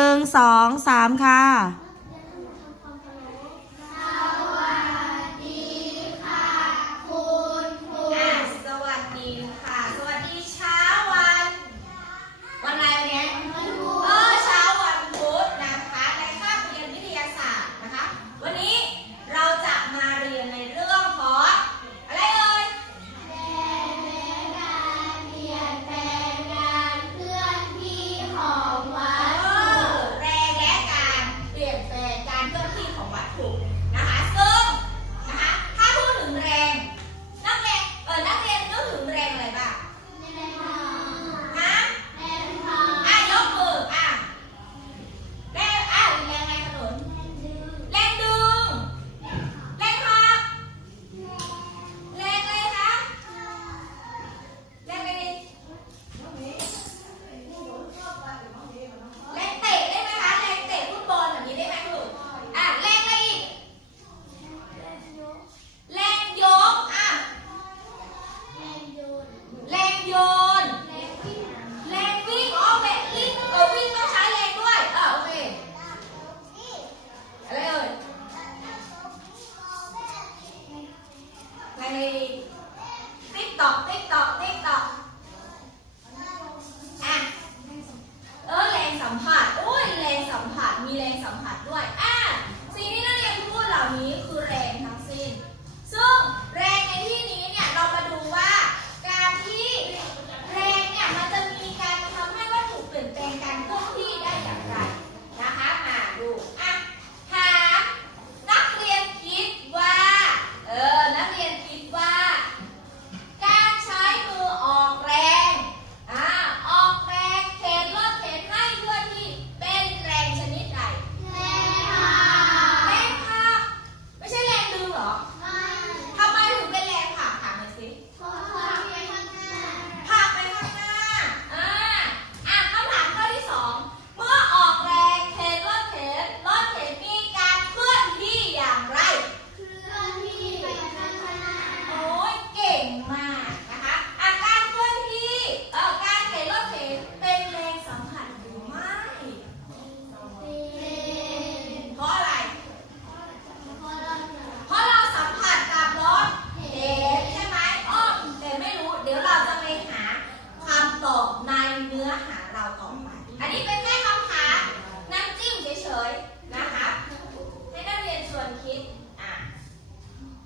นึ่งสองสามค่ะ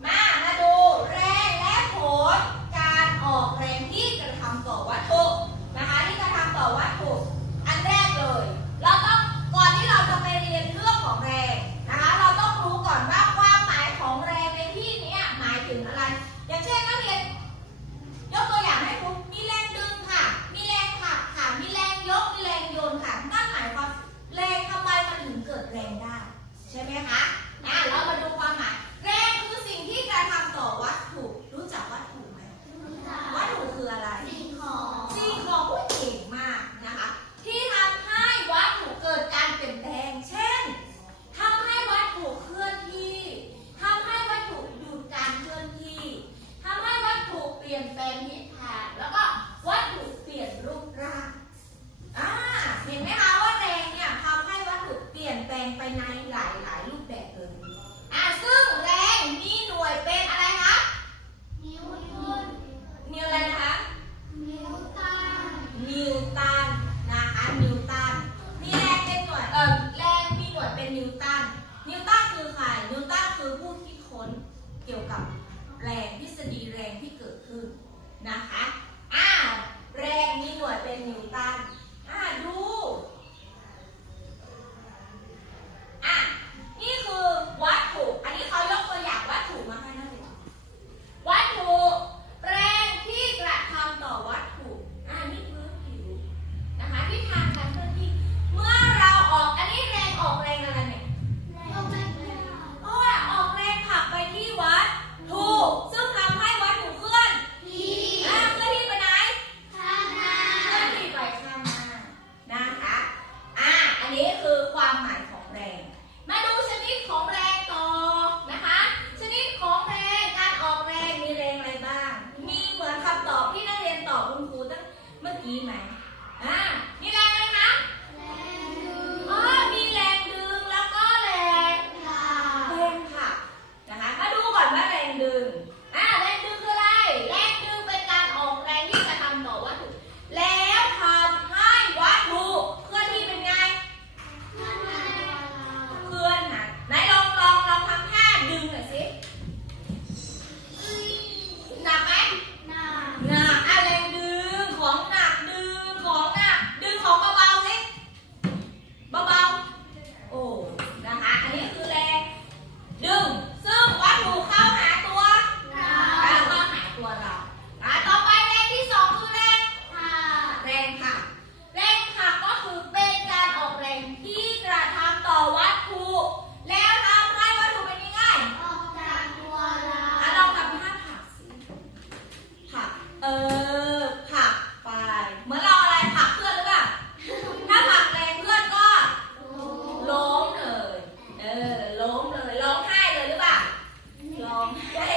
มา มาดูแรงและผลการออกแรงที่กะทำต่อวัตถุนะคะที่กะทำต่อวัตถุอันแรกเลย เราต้องก่อนที่เราจะไปเรียนเรื่องของแรงนะคะเราต้องรู้ก่อนว่าความหมายของแรงในที่นี้หมายถึงอะไร อย่างเช่นนักเรียนยกตัวอย่างให้ครูมีแรงดึงค่ะ มีแรงผลักค่ะมีแรงยกมีแรงโยนค่ะนั่นหมายความแรงทำไมมันถึงเกิดแรงได้ ใช่ไหมคะอะ 对。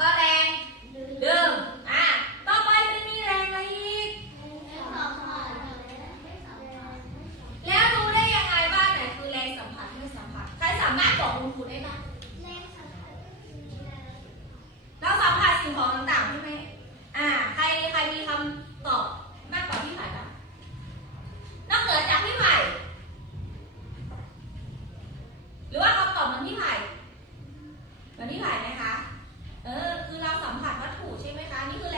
ก็แรงดึงอะต่อไปไม่มีแรงอะไรอีก แล้วรู้ได้ยังไงว่าไหนคือแรงสัมผัสไม่สัมผัส ใครสามารถบอกคุณครูได้ไหมเราสัมผัสสิ่งของต่างๆใช่ไหมอ่า ใครใครมีคำตอบมากกว่าพี่ไผ่บ้างนอกเหนือจากพี่ไผ่หรือว่าคำตอบเหมือนพี่ไผ่เหมือนพี่ไผ่ไหมคะ आणि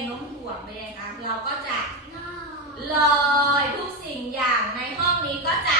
งโน้มถ่วงไป็นไงคะเราก็จะเลยทุกสิ่งอย่างในห้องนี้ก็จะ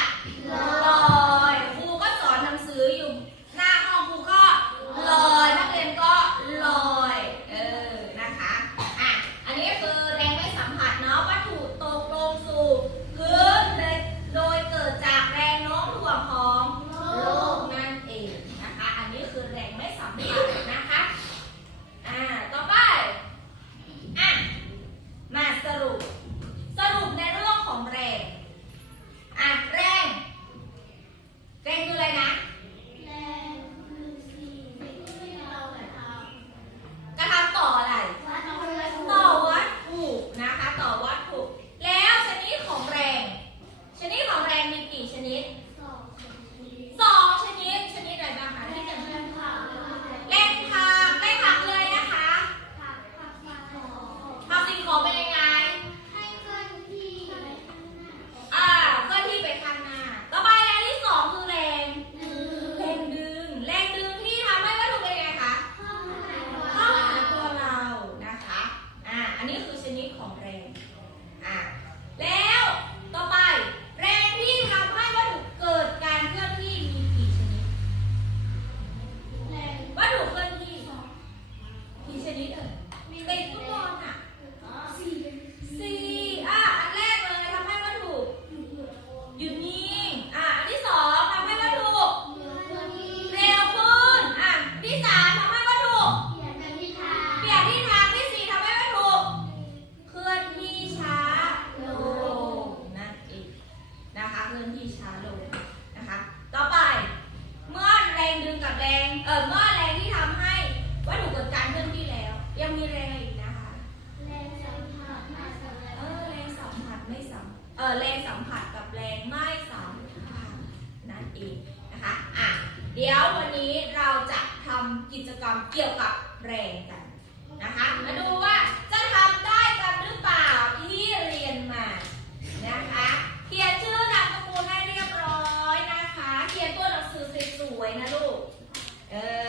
Uh,